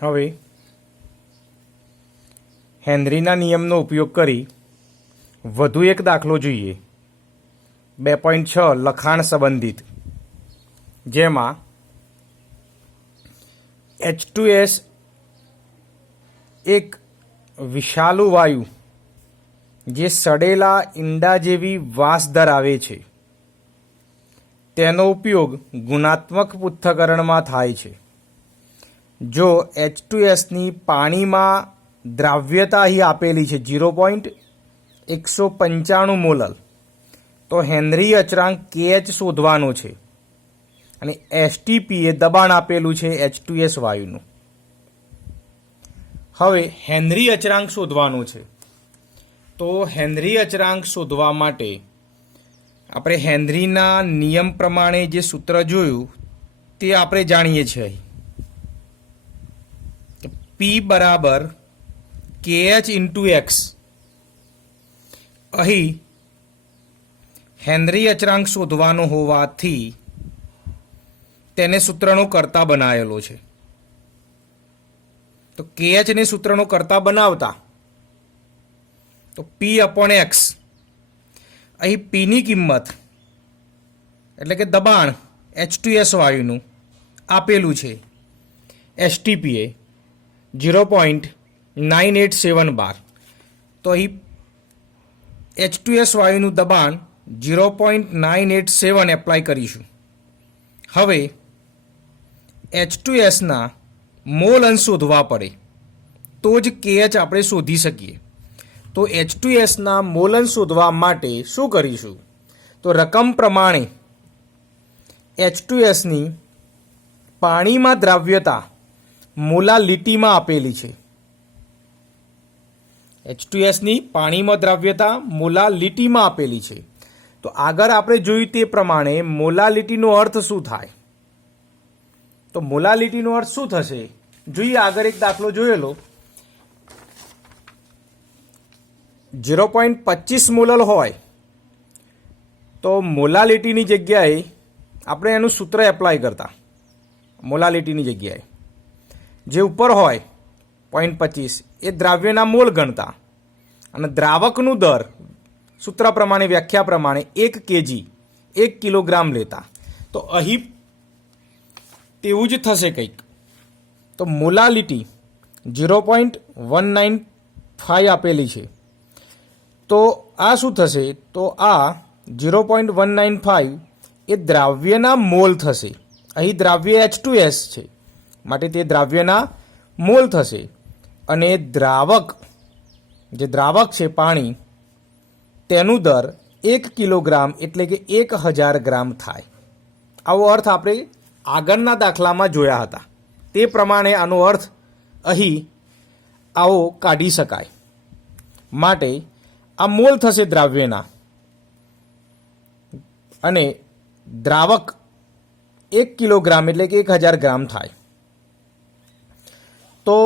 હવે હેનરીના નિયમનો ઉપયોગ કરી વધુ એક દાખલો જોઈએ. 2.6 લખાણ સંબંધિત, જેમાં H2S એક વિષાલુ વાયુ જે સડેલા ઈંડા જેવી વાસ ધરાવે છે તેનો ઉપયોગ ગુણાત્મક પૃથ્થકરણમાં થાય છે. જો H2Sની પાણીમાં દ્રાવ્યતા અહીં આપેલી છે 0.195 મોલર, તો હેનરી અચળાંક KH શોધવાનો છે અને STP એ દબાણ આપેલું છે H2S વાયુનું. હવે હેનરી અચળાંક શોધવાનો છે, તો હેનરી અચળાંક શોધવા માટે આપણે હેનરીના નિયમ પ્રમાણે જે સૂત્ર જોયું તે આપણે જાણીએ છીએ. P બરાબર KH ઇન્ટુ X. અહીં હેનરી અચળાંક શોધવાનો હોવાથી તેને સૂત્રનો કર્તા બનાવેલો છે. તો KH ને સૂત્રનો કર્તા બનાવતા તો P અપોન X, અહીં Pની કિંમત એટલે કે દબાણ H2S વાયુનું આપેલું છે STP એ 0.987 બાર. તો અહીં H2S વાયુનું દબાણ 0.987 એપ્લાય કરીશું. હવે H2Sના મોલ અંશ શોધવા પડે તો જ KH આપણે શોધી શકીએ. તો H2Sના મોલ અંશ શોધવા માટે શું કરીશું? તો રકમ પ્રમાણે H2Sની પાણીમાં દ્રાવ્યતા મોલાલિટીમાં આપેલી છે. H2Sની પાણીમાં દ્રાવ્યતા મોલાલિટીમાં આપેલી છે. તો આગળ આપણે જોયું તે પ્રમાણે મોલાલિટીનો અર્થ શું થાય? તો મોલાલિટીનો અર્થ શું થશે જોઈએ. આગળ એક દાખલો જોયેલો 0.25 મોલર હોય તો મોલાલિટીની જગ્યાએ આપણે એનું સૂત્ર એપ્લાય કરતા. મોલાલિટીની જગ્યાએ જે ઉપર હોય 0.25 એ દ્રાવ્યના મોલ ગણતા અને દ્રાવકનું દર સૂત્ર પ્રમાણે વ્યાખ્યા પ્રમાણે 1 kg 1 કિલોગ્રામ લેતા. તો અહીં તેવું જ થશે કંઈક. તો મોલાલિટી 0.195 આપેલી છે. તો આ શું થશે? તો આ 0.195 એ દ્રાવ્યના મોલ થશે. અહીં દ્રાવ્ય H2S છે માટે તે દ્રાવ્યના મોલ થશે અને દ્રાવક જે દ્રાવક છે પાણી તેનું દર 1 કિલોગ્રામ એટલે કે 1000 ગ્રામ થાય. આવો અર્થ આપણે આગળના દાખલામાં જોયા હતા. તે પ્રમાણે આનો અર્થ અહીં આવો કાઢી શકાય. માટે આ મોલ થશે દ્રાવ્યના અને દ્રાવક 1 કિલોગ્રામ એટલે કે 1000 ગ્રામ થાય. તો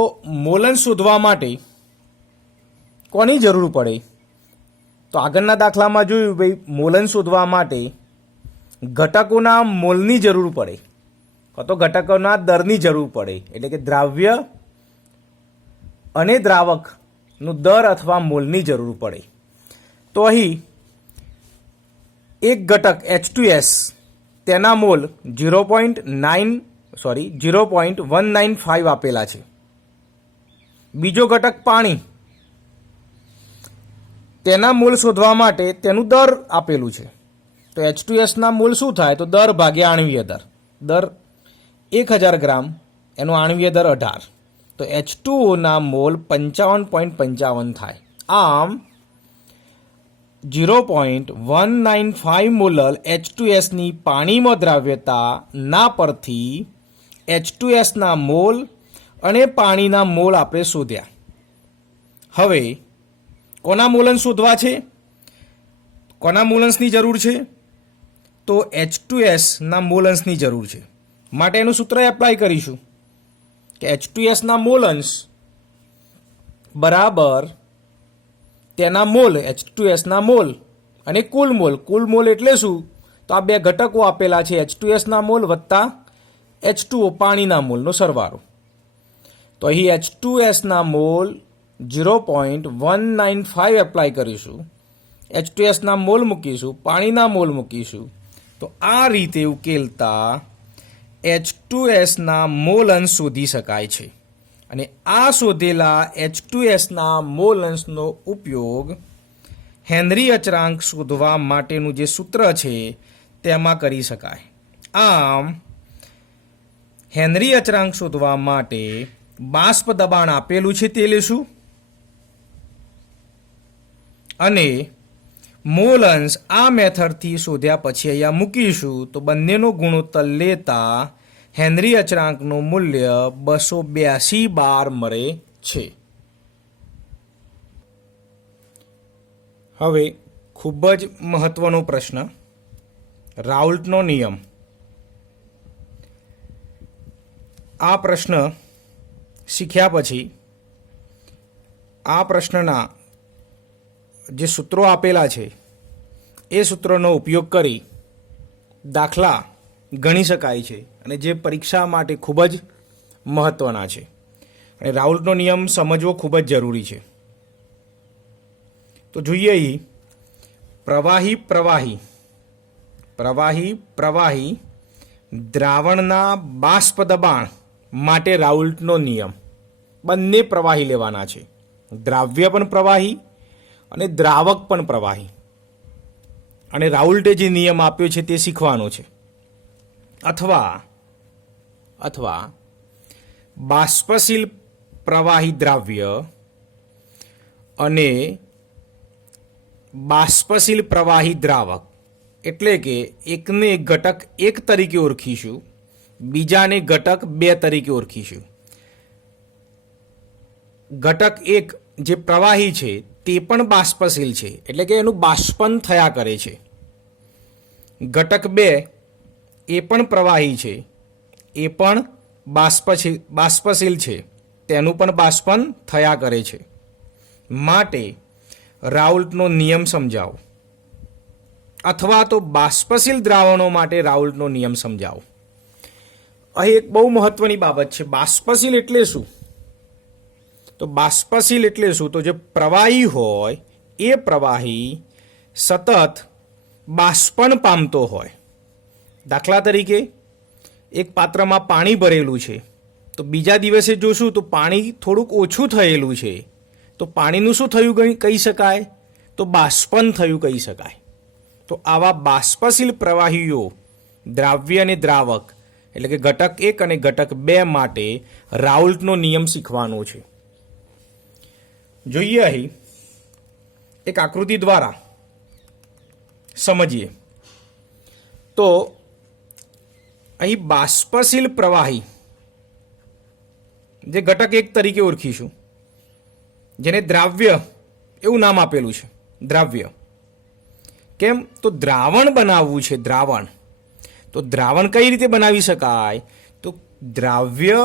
મોલન શોધવા માટે કોની જરૂર પડે? તો આગળના દાખલામાં જોયું ભાઈ, મોલન શોધવા માટે ઘટકોના મોલની જરૂર પડે તો ઘટકોના દરની જરૂર પડે. એટલે કે દ્રાવ્ય અને દ્રાવકનું દર અથવા મોલની જરૂર પડે. તો અહીં એક ઘટક H2S તેના મોલ 0.195 આપેલા છે. બીજો ઘટક પાણી તેના મોલ શોધવા માટે તેનું દર આપેલું છે. તો H2Sના મોલ શું થાય? તો દર ભાગ્યા આણ્વીય દર. દર 1000 ગ્રામ, એનો આણ્વીય દર 18. તો H2Oના મોલ 55.55 થાય. આમ 0.195 મોલર H2Sની પાણીમાં દ્રાવ્યતા ના પરથી H2Sના મોલ અને પાણીના મોલ આપણે શોધ્યા. હવે કોના મોલન શોધવા છે? કોના મોલન્સની જરૂર છે? તો H2Sના મોલન્સની જરૂર છે. માટે એનું સૂત્ર એપ્લાય કરીશું કે H2Sના મોલન્સ બરાબર તેના મોલ H2Sના મોલ અને કુલ મોલ. કુલ મોલ એટલે શું? તો આ બે ઘટકો આપેલા છે H2Sના મોલ વત્તા H2O પાણીના મોલનો સરવાળો. તો અહીં H2Sના મોલ 0.195 એપ્લાય કરીશું. H2Sના મોલ મૂકીશું, પાણીના મોલ મૂકીશું. તો આ રીતે ઉકેલતા H2Sના મોલ અંશ શોધી શકાય છે. અને આ શોધેલા H2Sના મોલ અંશનો ઉપયોગ હેનરી અચળાંક શોધવા માટેનું જે સૂત્ર છે તેમાં કરી શકાય. આમ હેનરી અચળાંક શોધવા માટે બાષ્પ દબાણ આપેલું છે તે લેશું અને મોલ અંશ આ મેથડથી શોધ્યા પછી અહીંયા મૂકીશું. તો બંનેનો ગુણોત્તર લેતા હેનરી અચળાંકનું મૂલ્ય 282 બાર મળે છે. હવે ખૂબ જ મહત્વનો પ્રશ્ન, રાઉલ્ટનો નિયમ. આ પ્રશ્ન શીખ્યા પછી આ પ્રશ્નના જે સૂત્રો આપેલા છે એ સૂત્રોનો ઉપયોગ કરી દાખલા ગણી શકાય છે અને જે પરીક્ષા માટે ખૂબ જ મહત્ત્વના છે. અને રાઉલ્ટનો નિયમ સમજવો ખૂબ જ જરૂરી છે. તો જોઈએ અહીં પ્રવાહી પ્રવાહી પ્રવાહી પ્રવાહી દ્રાવણના બાષ્પ દબાણ માટે રાઉલ્ટનો નિયમ. બંને પ્રવાહી લેવાના છે, દ્રાવ્ય પણ પ્રવાહી અને દ્રાવક પણ પ્રવાહી. અને રાઉલ્ટે જે નિયમ આપ્યો છે તે શીખવાનો છે. અથવા બાષ્પશીલ પ્રવાહી દ્રાવ્ય અને બાષ્પશીલ પ્રવાહી દ્રાવક, એટલે કે એકને ઘટક 1 તરીકે ઓળખીશું, બીજાને ઘટક 2 તરીકે ઓળખીશું. ઘટક 1 જે પ્રવાહી છે તે પણ બાષ્પશીલ છે, એટલે કે એનું બાષ્પન થયા કરે છે. ઘટક 2 એ પણ પ્રવાહી છે, એ પણ બાષ્પશીલ છે, તેનું પણ બાષ્પન થયા કરે છે. માટે રાઉલ્ટનો નિયમ સમજાવો, અથવા તો બાષ્પશીલ દ્રાવણો માટે રાઉલ્ટનો નિયમ સમજાવો. અહીં એક બહુ મહત્વની બાબત છે. બાષ્પશીલ એટલે શું? તો બાષ્પશીલ એટલે શું? તો જે પ્રવાહી હોય એ પ્રવાહી સતત બાષ્પન પામતો હોય. દાખલા તરીકે એક પાત્રમાં પાણી ભરેલું છે, તો બીજા દિવસે જોશું તો પાણી થોડુંક ઓછું થયેલું છે, તો પાણીનું શું થયું કહી શકાય? તો બાષ્પન થયું કહી શકાય. તો આવા બાષ્પશીલ પ્રવાહીઓ દ્રાવ્ય અને દ્રાવક એટલે કે ઘટક 1 અને ઘટક 2 માટે રાઉલ્ટનો નિયમ શીખવાનો છે. જોઈએ અહીં એક આકૃતિ દ્વારા સમજીએ. તો અહીં બાષ્પશીલ પ્રવાહી જે ઘટક 1 તરીકે ઓળખીશું, જેને દ્રાવ્ય એવું નામ આપેલું છે. દ્રાવ્ય કેમ? તો દ્રાવણ બનાવવું છે. દ્રાવણ, તો દ્રાવણ કઈ રીતે બનાવી શકાય? તો દ્રાવ્ય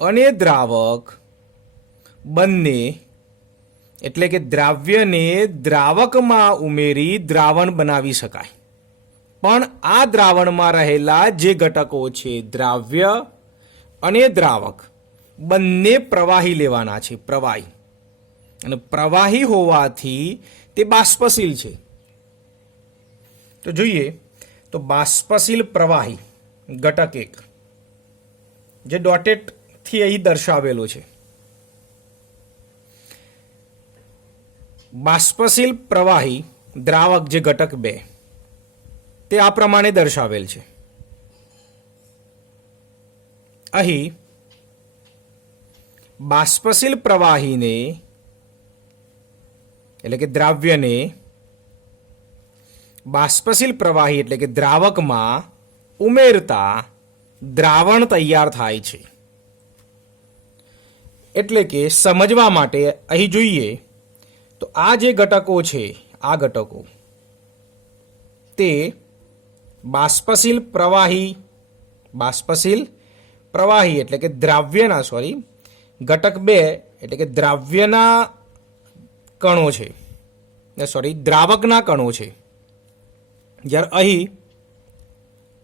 અને દ્રાવક બંને, એટલે કે દ્રાવ્યને દ્રાવકમાં ઉમેરી દ્રાવણ બનાવી શકાય. પણ આ દ્રાવણમાં રહેલા જે ઘટકો છે, દ્રાવ્ય અને દ્રાવક બંને પ્રવાહી લેવાના છે. પ્રવાહી, અને પ્રવાહી હોવાથી તે બાષ્પશીલ છે. તો જોઈએ તો બાષ્પશીલ પ્રવાહી ઘટક 1 જે ડોટેડથી અહીં દર્શાવેલો છે. બાષ્પશીલ પ્રવાહી દ્રાવક જે ઘટક 2 તે આ પ્રમાણે દર્શાવેલ છે. અહીં બાષ્પશીલ પ્રવાહીને એટલે કે દ્રાવ્યને બાષ્પશીલ પ્રવાહી એટલે કે દ્રાવકમાં ઉમેરતા દ્રાવણ તૈયાર થાય છે. એટલે કે સમજવા માટે અહીં જોઈએ તો આ જે ઘટકો છે, આ ઘટકો તે બાષ્પશીલ પ્રવાહી એટલે કે દ્રાવ્યના ઘટક 2 એટલે કે દ્રાવ્યના કણો છે, દ્રાવકના કણો છે. જ્યારે અહીં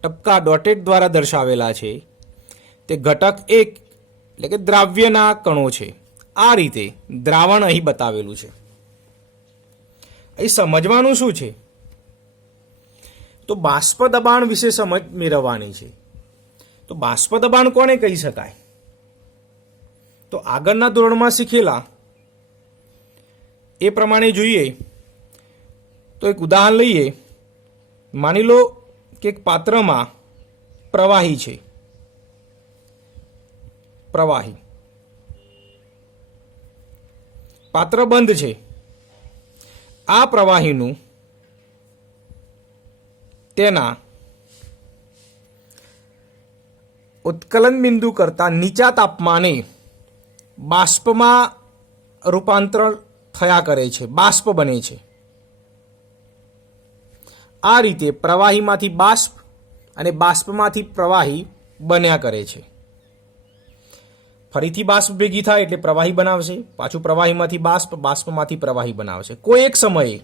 ટપકા ડોટેડ દ્વારા દર્શાવેલા છે તે ઘટક 1 એટલે કે દ્રાવ્યના કણો છે. આ રીતે દ્રાવણ અહીં બતાવેલું છે. અહીં સમજવાનું શું છે? તો બાષ્પ દબાણ વિશે સમજ મેળવવાની છે. તો બાષ્પ દબાણ કોને કહી શકાય? તો આગળના ધોરણમાં શીખેલા એ પ્રમાણે જોઈએ તો એક ઉદાહરણ લઈએ. માની લો કે એક પાત્રમાં પ્રવાહી છે. પ્રવાહી પાત્ર બંધ છે. આ પ્રવાહીનું તેના ઉત્કલન બિંદુ કરતાં નીચા તાપમાને બાષ્પમાં રૂપાંતર થયા કરે છે, બાષ્પ બને છે. આ રીતે પ્રવાહીમાંથી બાષ્પ અને બાષ્પમાંથી પ્રવાહી બન્યા કરે છે. ફરીથી બાષ્પ ભેગી થાય એટલે પ્રવાહી બનાવશે, પાછું પ્રવાહીમાંથી બાષ્પ, બાષ્પમાંથી પ્રવાહી બનાવશે. કોઈ એક સમયે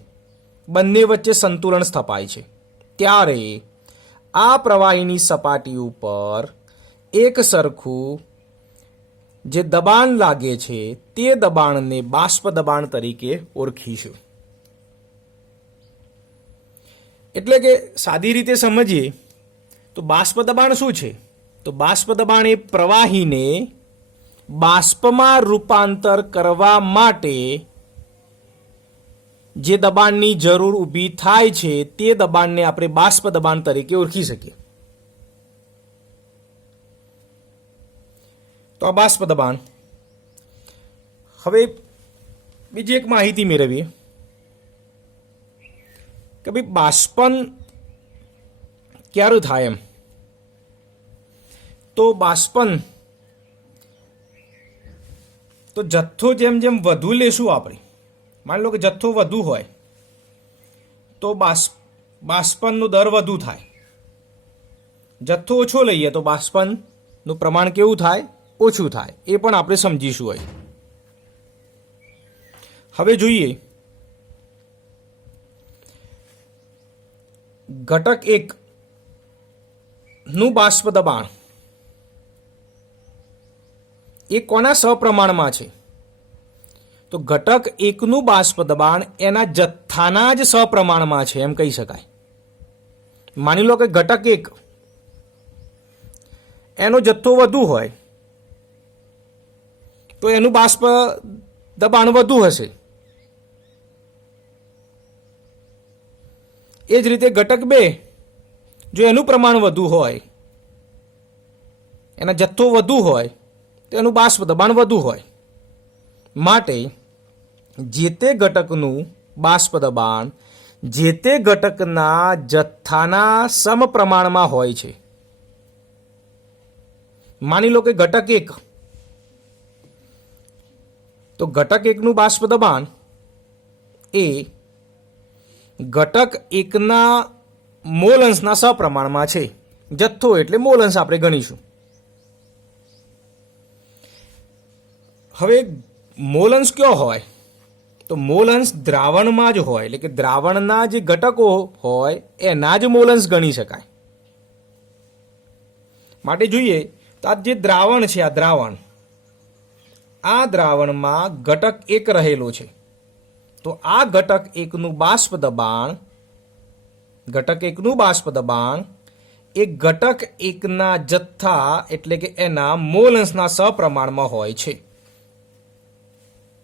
બંને વચ્ચે સંતુલન સ્થપાય છે. ત્યારે આ પ્રવાહીની સપાટી ઉપર એક સરખું જે દબાણ લાગે છે તે દબાણને બાષ્પ દબાણ તરીકે ઓળખીશું. એટલે કે સાદી રીતે સમજીએ તો બાષ્પ દબાણ શું છે? તો બાષ્પ દબાણ એ પ્રવાહીને બાષ્પમાં રૂપાંતર કરવા માટે જે દબાણની જરૂર ઊભી થાય છે તે દબાણને આપણે બાષ્પ દબાણ તરીકે ઓળખી શકીએ. તો આ બાષ્પ દબાણ. હવે બીજી એક માહિતી મેળવીએ કે ભાઈ બાષ્પન ક્યારે થાય એમ. તો બાષ્પન તો જથ્થો જેમ જેમ વધુ લેશું આપણે, માની લો કે જથ્થો વધુ હોય તો બાષ્પનનો દર વધુ થાય. જથ્થો ઓછો લઈએ તો બાષ્પનનું પ્રમાણ કેવું થાય? ઓછું થાય. એ પણ આપણે સમજીશું અહીં. હવે જોઈએ ઘટક 1 નું બાષ્પ દબાણ એ કોના સપ્રમાણમાં છે? તો ઘટક 1 નું બાષ્પ દબાણ એના જથ્થાના જ સપ્રમાણમાં છે એમ કહી શકાય. માની લો કે ઘટક 1 એનો જથ્થો વધુ હોય તો એનું બાષ્પ દબાણ વધુ હશે. એ જ રીતે ઘટક 2 જો એનું પ્રમાણ વધુ હોય, એના જથ્થો વધુ હોય તો એનું બાષ્પ દબાણ વધુ હોય. માટે જે તે ઘટકનું બાષ્પ દબાણ જે તે ઘટકના જથ્થાના સમપ્રમાણમાં હોય છે. માની લો કે ઘટક 1 તો ઘટક 1 નું બાષ્પ દબાણ એ ઘટક 1 ના મોલ અંશના સપ્રમાણમાં છે. જથ્થો એટલે મોલ અંશ આપણે ગણીશું. હવે મોલ અંશ કયો હોય? તો મોલ અંશ દ્રાવણમાં જ હોય, એટલે કે દ્રાવણના જે ઘટકો હોય એના જ મોલ અંશ ગણી શકાય. માટે જોઈએ તો આ જે દ્રાવણ છે, આ દ્રાવણમાં ઘટક 1 રહેલો છે. તો આ ઘટક 1 નું બાષ્પ દબાણ એ ઘટક 1 ના જથ્થા એટલે કે એના મોલ અંશના સપ્રમાણમાં હોય છે.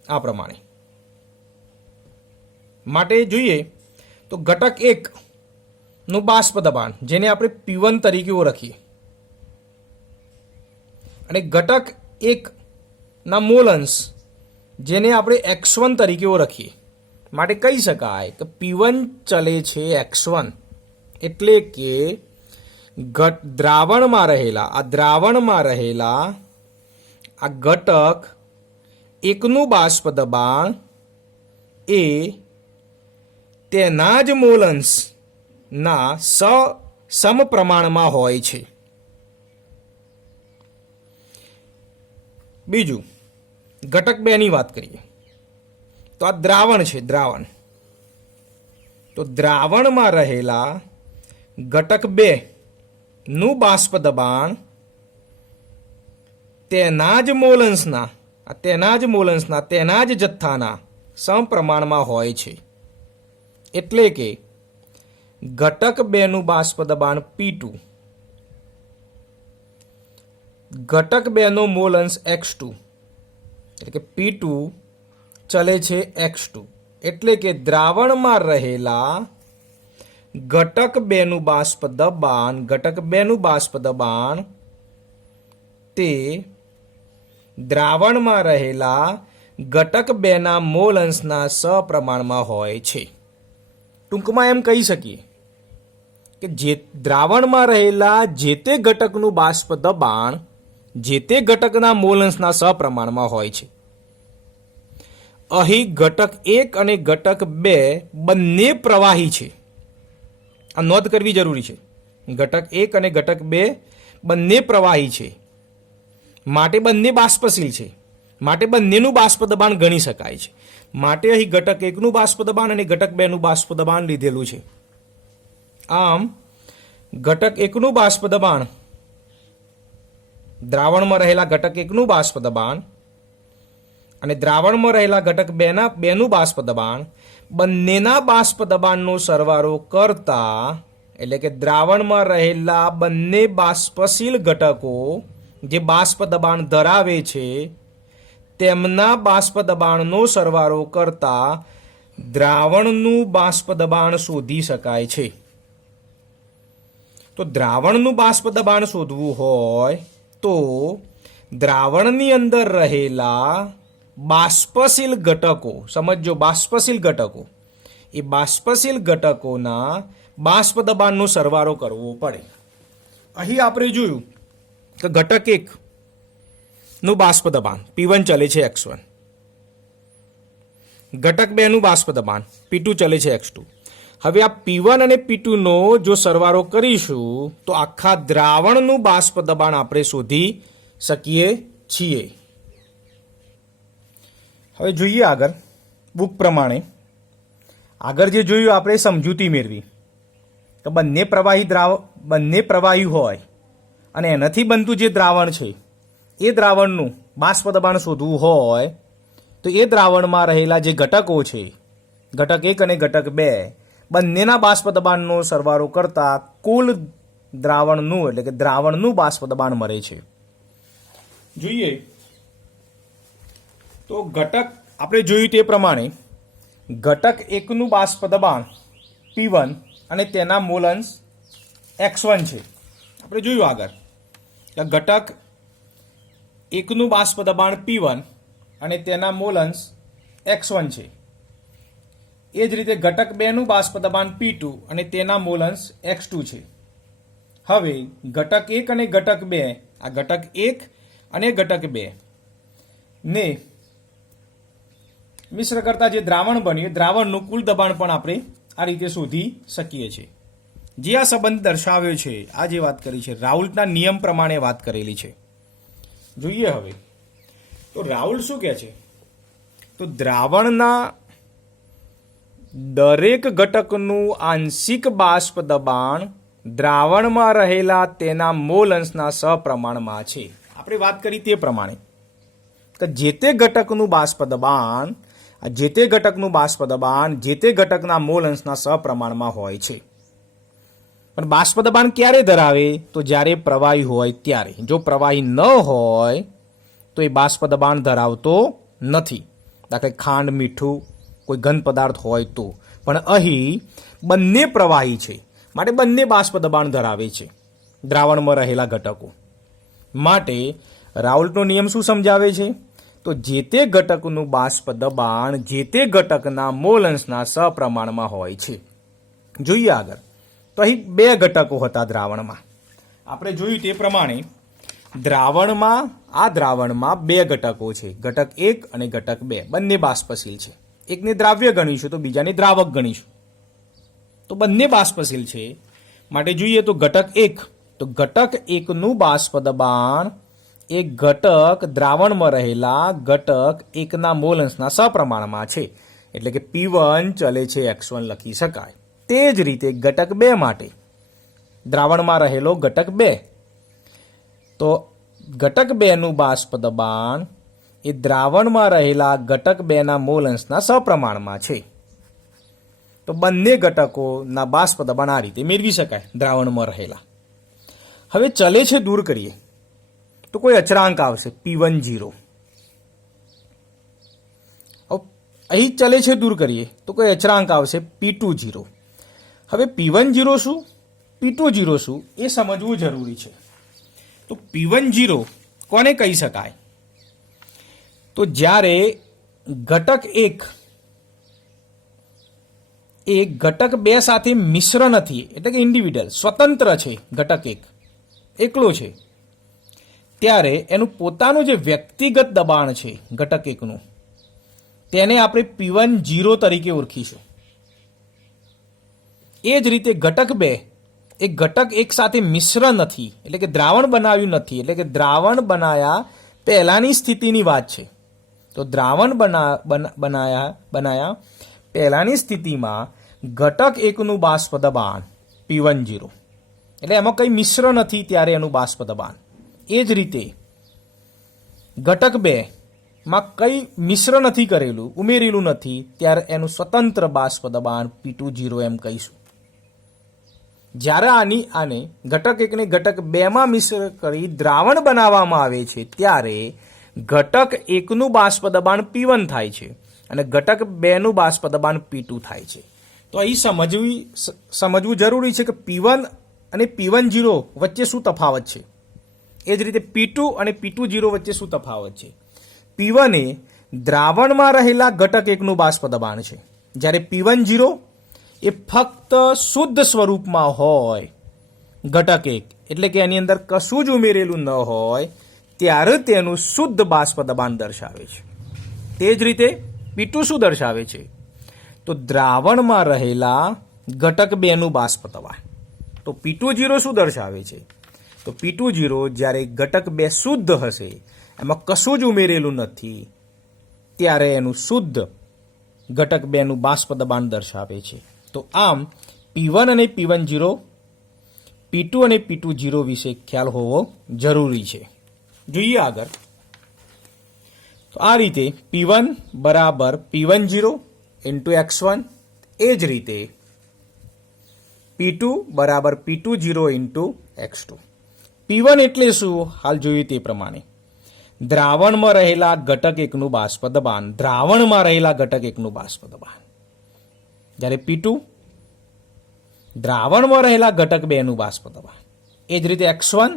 આ પ્રમાણે. માટે જોઈએ તો ઘટક 1 નું બાષ્પ દબાણ જેને આપણે P1 તરીકે ઓળખીએ અને ઘટક 1 ના મોલ અંશ જેને આપણે x1 તરીકે ઓળખીએ. માટે કહી શકાય કે P1 ચલે છે x1. એટલે કે દ્રાવણમાં રહેલા આ ઘટક 1 નું બાષ્પ દબાણ એ તેના જ મોલ અંશના સમપ્રમાણમાં હોય છે. બીજું ઘટક 2 ની વાત કરીએ તો આ દ્રાવણ છે. તો દ્રાવણમાં રહેલા ઘટક 2 નું બાષ્પ દબાણ તેના જ જથ્થાના સમપ્રમાણમાં હોય છે. એટલે કે ઘટક 2 નું બાષ્પ દબાણ P2, ઘટક 2 નો મોલ અંશ x2, એટલે કે P2 ચલે છે x2, એટલે કે દ્રાવણમાં રહેલા ઘટક 2 નું બાષ્પ દબાણ તે દ્રાવણમાં રહેલા ઘટક 2 ના મોલ અંશના સપ્રમાણમાં હોય છે. ટૂંકમાં એમ કહી શકીએ કે જે દ્રાવણમાં રહેલા જે તે ઘટકનું બાષ્પ દબાણ જે તે ઘટકના મોલ અંશના સપ્રમાણમાં હોય છે. અહીં ઘટક 1 અને ઘટક 2 બંને પ્રવાહી છે. આ નોંધ કરવી જરૂરી છે. ઘટક 1 અને ઘટક 2 બંને પ્રવાહી છે, માટે બંને બાષ્પશીલ છે, માટે બંનેનું બાષ્પ દબાણ ગણી શકાય છે. માટે અહીં ઘટક 1 નું બાષ્પ દબાણ અને ઘટક 2 નું બાષ્પ દબાણ લીધેલું છે. આમ ઘટક 1 નું બાષ્પ દબાણ, દ્રાવણમાં રહેલા ઘટક 1 નું બાષ્પ દબાણ અને દ્રાવણમાં રહેલા ઘટક 2 નું બાષ્પ દબાણ બંનેના બાષ્પ દબાણનો સરવાળો કરતા, એટલે કે દ્રાવણમાં રહેલા બંને બાષ્પશીલ ઘટકો જે બાષ્પ દબાણ ધરાવે છે તેમના બાષ્પ દબાણનો સરવાળો કરતા દ્રાવણનું બાષ્પ દબાણ શોધી શકાય છે. તો દ્રાવણનું બાષ્પ દબાણ શોધવું હોય તો દ્રાવણની અંદર રહેલા બાષ્પશીલ ઘટકો, સમજો બાષ્પશીલ ઘટકો, એ બાષ્પશીલ ઘટકોના બાષ્પ દબાણનો સરવાળો કરવો પડે. અહીં આપણે જોયું કે ઘટક 1 નું બાષ્પ દબાણ P1 ચલે છે x1, ઘટક 2 નું બાષ્પ દબાણ P2 ચલે છે x2. હવે આ P1 અને P2 નો જો સરવાળો કરીશું તો આખા દ્રાવણનું બાષ્પ દબાણ આપણે શોધી શકીએ છીએ. હવે જોઈએ આગળ બુક પ્રમાણે. આગળ જે જોયું આપણે સમજૂતી મેળવી તો બંને પ્રવાહી હોય અને એનાથી બનતું જે દ્રાવણ છે એ દ્રાવણનું બાષ્પ દબાણ શોધવું હોય તો એ દ્રાવણમાં રહેલા જે ઘટકો છે, ઘટક 1 અને ઘટક 2 બંનેના બાષ્પ દબાણનો સરવાળો કરતા કુલ દ્રાવણનું, એટલે કે દ્રાવણનું બાષ્પ દબાણ મળે છે. જોઈએ તો ઘટક આપણે જોયું તે પ્રમાણે ઘટક 1 નું બાષ્પ દબાણ P1 અને તેના મોલ અંશ x1 છે. આપણે જોયું આગળ ઘટક 1 નું બાષ્પ દબાણ P1 અને તેના મોલ અંશ x1 છે. એ જ રીતે ઘટક 2 નું બાષ્પ દબાણ P2 અને તેના મોલ અંશ x2 છે. હવે ઘટક 1 અને ઘટક 2, આ ઘટક 1 અને ઘટક 2 ને મિશ્ર કરતા જે દ્રાવણ બન્યું, દ્રાવણનું કુલ દબાણ પણ આપણે આ રીતે શોધી શકીએ છીએ. જે આ સંબંધ દર્શાવ્યો છે, આ જે વાત કરી છે રાઉલ્ટના નિયમ પ્રમાણે વાત કરેલી છે. જોઈએ હવે તો રાઉલ્ટ શું કહે છે, તો દ્રાવણના દરેક ઘટકનું આંશિક બાષ્પ દબાણ દ્રાવણમાં રહેલા તેના મોલ અંશના સપ્રમાણમાં છે. આપણે વાત કરી તે પ્રમાણે કે જે તે ઘટકનું બાષ્પ દબાણ જે તે ઘટકના મોલ અંશના સપ્રમાણમાં હોય છે. પણ બાષ્પ દબાણ ક્યારે ધરાવે, તો જ્યારે પ્રવાહી હોય ત્યારે. જો પ્રવાહી ન હોય તો એ બાષ્પ દબાણ ધરાવતો નથી. દાખલા ખાંડ, મીઠું, કોઈ ઘન પદાર્થ હોય તો. પણ અહીં બંને પ્રવાહી છે, માટે બંને બાષ્પ દબાણ ધરાવે છે દ્રાવણમાં રહેલા ઘટકો. માટે રાઉલ્ટનો નિયમ શું સમજાવે છે, તો જે તે ઘટકનું બાષ્પ દબાણ જે તે ઘટકના મોલ અંશના સપ્રમાણમાં હોય છે. જોઈએ આગળ તો અહીં 2 ઘટકો હતા દ્રાવણમાં. આપણે જોયું તે પ્રમાણે દ્રાવણમાં 2 ઘટકો છે, ઘટક 1 અને ઘટક 2. બંને બાષ્પશીલ છે. એકને દ્રાવ્ય ગણીશું તો બીજાને દ્રાવક ગણીશું. તો બંને બાષ્પશીલ છે. માટે જોઈએ તો ઘટક 1 નું બાષ્પ દબાણ એ ઘટક દ્રાવણમાં રહેલા ઘટક 1 ના મોલ અંશના સપ્રમાણમાં છે. એટલે કે P1 ચલે છે x1 લખી શકાય. તે જ રીતે ઘટક 2 માટે દ્રાવણમાં રહેલો ઘટક 2 તો ઘટક 2નું બાષ્પ દબાણ એ દ્રાવણમાં રહેલા ઘટક 2ના મોલ અંશના સપ્રમાણમાં છે. તો બંને ઘટકોના બાષ્પ દબાણ આ રીતે મેળવી શકાય દ્રાવણમાં રહેલા. હવે ચલે છે દૂર કરીએ તો કોઈ અચળાંક આવશે P10. અહીં ચલે છે દૂર કરીએ તો કોઈ અચળાંક આવશે P20. હવે P10 શું P20 શું એ સમજવું જરૂરી છે. તો P10 કોને કહી શકાય? તો જ્યારે ઘટક 1 એ ઘટક 2 સાથે મિશ્ર નથી, એટલે કે ઇન્ડિવિડ્યુઅલ સ્વતંત્ર છે, ઘટક 1 એકલો છે, ત્યારે એનું પોતાનું જે વ્યક્તિગત દબાણ છે ઘટક 1નું, તેને આપણે P10 તરીકે ઓળખીશું. એ જ રીતે ઘટક 2 એ ઘટક 1 સાથે મિશ્ર નથી, એટલે કે દ્રાવણ બનાવ્યું નથી, એટલે કે દ્રાવણ બનાયા પહેલાની સ્થિતિની વાત છે. તો દ્રાવણ બનાયા પહેલાની સ્થિતિમાં ઘટક 1નું બાષ્પ દબાણ P10, એટલે એમાં કંઈ મિશ્ર નથી ત્યારે એનું બાષ્પ દબાણ. એ જ રીતે ઘટક 2 માં કંઈ મિશ્ર નથી કરેલું, ઉમેરેલું નથી, ત્યારે એનું સ્વતંત્ર બાષ્પ દબાણ P20 એમ કહીશું. જ્યારે આને ઘટક 1 ને ઘટક 2માં મિશ્ર કરી દ્રાવણ બનાવવામાં આવે છે ત્યારે ઘટક 1નું બાષ્પ દબાણ P1 થાય છે અને ઘટક 2નું બાષ્પ દબાણ P2 થાય છે. તો અહીં સમજવું જરૂરી છે કે P1 અને P10 વચ્ચે શું તફાવત છે. એ જ રીતે P2 અને P20 વચ્ચે શું તફાવત છે. P1 એ દ્રાવણમાં રહેલા ઘટક 1નું બાષ્પ દબાણ છે, જ્યારે P10 એ ફક્ત શુદ્ધ સ્વરૂપમાં હોય ઘટક 1, એટલે કે એની અંદર કશું જ ઉમેરેલું ન હોય ત્યારે તેનું શુદ્ધ બાષ્પ દબાણ દર્શાવે છે. તે જ રીતે P2 શું દર્શાવે છે? તો દ્રાવણમાં રહેલા ઘટક 2નું બાષ્પ દબાણ. તો P20 શું દર્શાવે છે? તો P20 જ્યારે ઘટક 2 શુદ્ધ હશે, એમાં કશું જ ઉમેરેલું નથી, ત્યારે એનું શુદ્ધ ઘટક 2નું બાષ્પ દબાણ દર્શાવે છે. તો આમ P1 અને P10, P2 અને P20 વિશે ખ્યાલ હોવો જરૂરી છે. જોઈએ આગળ. તો આ રીતે P1 બરાબર P10 ઇન્ટુ x1, એ જ રીતે P2 બરાબર P20 ઇન્ટુ x2. P1 એટલે શું? હાલ જોયું તે પ્રમાણે દ્રાવણમાં રહેલા ઘટક 1નું બાષ્પ દબાણ, દ્રાવણમાં રહેલા ઘટક 1નું બાષ્પ દબાણ. જ્યારે P2 દ્રાવણમાં રહેલા ઘટક 2નું બાષ્પ દબાણ. એ જ રીતે x1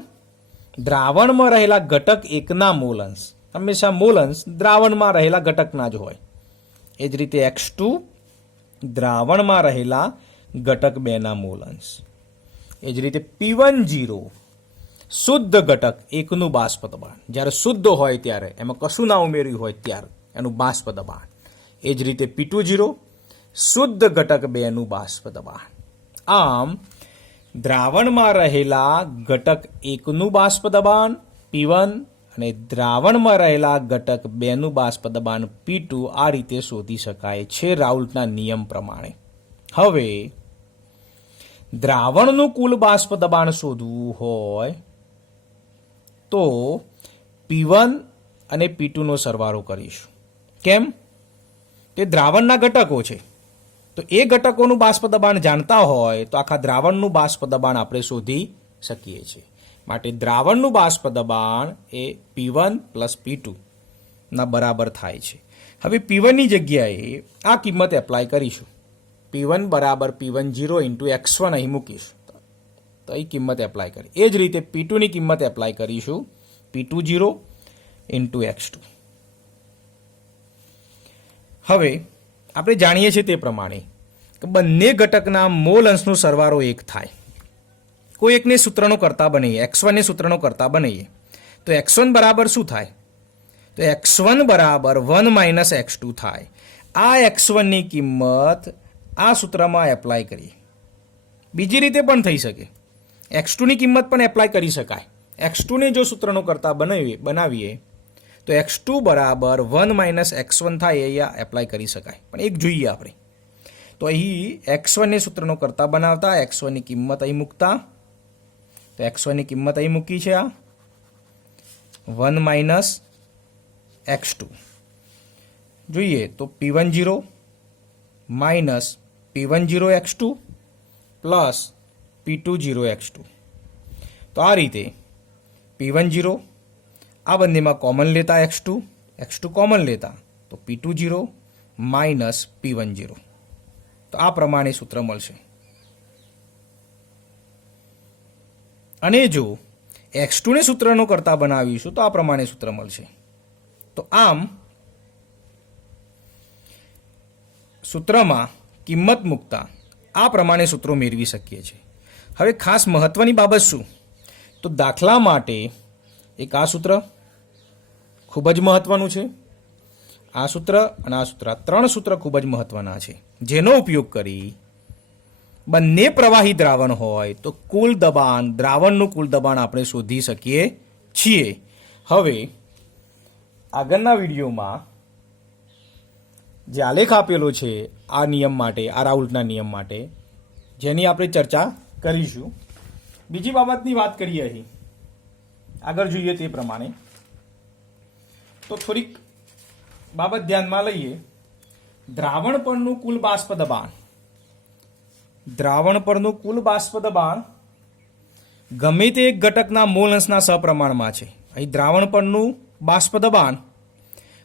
દ્રાવણમાં રહેલા ઘટક 1ના મોલ અંશ, હંમેશા મોલ અંશ દ્રાવણમાં રહેલા ઘટકના જ હોય. એ જ રીતે x2 દ્રાવણમાં રહેલા ઘટક 2ના મોલ અંશ. એ જ રીતે P10 શુદ્ધ ઘટક 1નું બાષ્પ દબાણ, જ્યારે શુદ્ધ હોય ત્યારે, એમાં કશું ના ઉમેર્યું હોય ત્યારે એનું બાષ્પ દબાણ. એ જ રીતે P20 શુદ્ધ ઘટક 2નું બાષ્પ દબાણ. આમ દ્રાવણમાં રહેલા ઘટક 1નું બાષ્પ દબાણ P1 અને દ્રાવણમાં રહેલા ઘટક 2નું બાષ્પ દબાણ P2 આ રીતે શોધી શકાય છે રાઉલ્ટના નિયમ પ્રમાણે. હવે દ્રાવણનું કુલ બાષ્પ દબાણ શોધવું હોય તો P1 અને P2નો સરવાળો કરીશું. કેમ? તે દ્રાવણના ઘટકો છે, તો એ ઘટકોનું બાષ્પ દબાણ જાણતા હોય તો આખા દ્રાવણનું બાષ્પ દબાણ આપણે શોધી શકીએ છીએ. માટે દ્રાવણનું બાષ્પ દબાણ એ P1 પ્લસ P2 ના બરાબર થાય છે. હવે P1ની જગ્યાએ આ કિંમત એપ્લાય કરીશું. P1 બરાબર P10 ઇન્ટુ x1 અહીં મૂકીશું, તો અહીં કિંમત એપ્લાય કરી. એ જ રીતે P2ની કિંમત એપ્લાય કરીશું, P20 ઇન્ટુ x2. હવે આપણે જાણીએ છીએ તે પ્રમાણે કે બંને ઘટકના મોલ અંશનો સરવાળો 1 થાય. કોઈ એકને સૂત્રનો કરતા બનાવીએ, x1ને સૂત્રનો કરતા બનાવીએ તો x1 બરાબર શું થાય? તો x1 બરાબર 1 માઇનસ x2 થાય. આ x1ની કિંમત આ સૂત્રમાં એપ્લાય કરીએ. બીજી રીતે પણ થઈ શકે, x2ની કિંમત પણ એપ્લાય કરી શકાય. x2ને જો સૂત્રનો કરતા બનાવીએ તો x2 બરાબર 1 માઇનસ x1 થાય, અહીંયા એપ્લાય કરી શકાય. પણ એક જોઈએ આપણે, તો અહીં x1ને સૂત્રનો કરતા બનાવતા x1ની કિંમત અહીં મૂકતા, તો x1ની કિંમત અહીં મૂકી છે આ, 1 માઇનસ x2 જોઈએ તો P10 minus P10 x2 plus P20 x2. તો આ રીતે P10 આ બંનેમાં કોમન લેતા x2 કોમન લેતા તો P20 માઇનસ P10. તો આ પ્રમાણે સૂત્ર મળશે. અને જો x2 ને સૂત્રનો કરતા બનાવીશું તો આ પ્રમાણે સૂત્ર મળશે. તો આમ સૂત્રમાં કિંમત મૂકતા આ પ્રમાણે સૂત્રો મેળવી શકીએ છીએ. હવે ખાસ મહત્વની બાબત શું? તો દાખલા માટે એક આ સૂત્ર ખૂબ જ મહત્વનું છે. આ સૂત્ર અને આ સૂત્ર, 3 સૂત્ર ખૂબ જ મહત્વના છે, જેનો ઉપયોગ કરી બંને પ્રવાહી દ્રાવણ હોય તો કુલ દબાણ, દ્રાવણનું કુલ દબાણ આપણે શોધી શકીએ છીએ. હવે આગળના વિડીયોમાં જે આલેખ આપેલો છે આ નિયમ માટે, આ રાઉલ્ટના નિયમ માટે, જેની આપણે ચર્ચા કરીશું. બીજી બાબતની વાત કરીએ અહીં આગળ જોઈએ તે પ્રમાણે. તો થોડીક બાબત ધ્યાનમાં લઈએ. દ્રાવણ પરનું કુલ બાષ્પ દબાણ, દ્રાવણ પરનું કુલ બાષ્પ દબાણ ગમે તે એક ઘટકના મોલ અંશના સપ્રમાણમાં છે. અહીં દ્રાવણ પરનું બાષ્પ દબાણ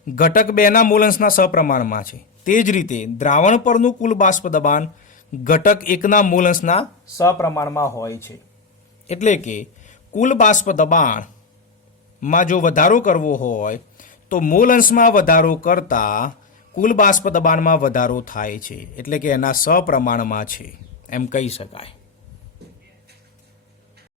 ઘટક 2ના મોલ અંશના સપ્રમાણમાં છે. તે જ રીતે દ્રાવણ પરનું કુલ બાષ્પ દબાણ ઘટક 1ના મોલ અંશના સપ્રમાણમાં હોય છે. એટલે કે કુલ બાષ્પ દબાણમાં જો વધારો કરવો હોય તો મોલ અંશમાં વધારો કરતા કુલ બાષ્પ દબાણમાં વધારો થાય છે. એટલે કે એના સપ્રમાણમાં છે એમ કહી શકાય.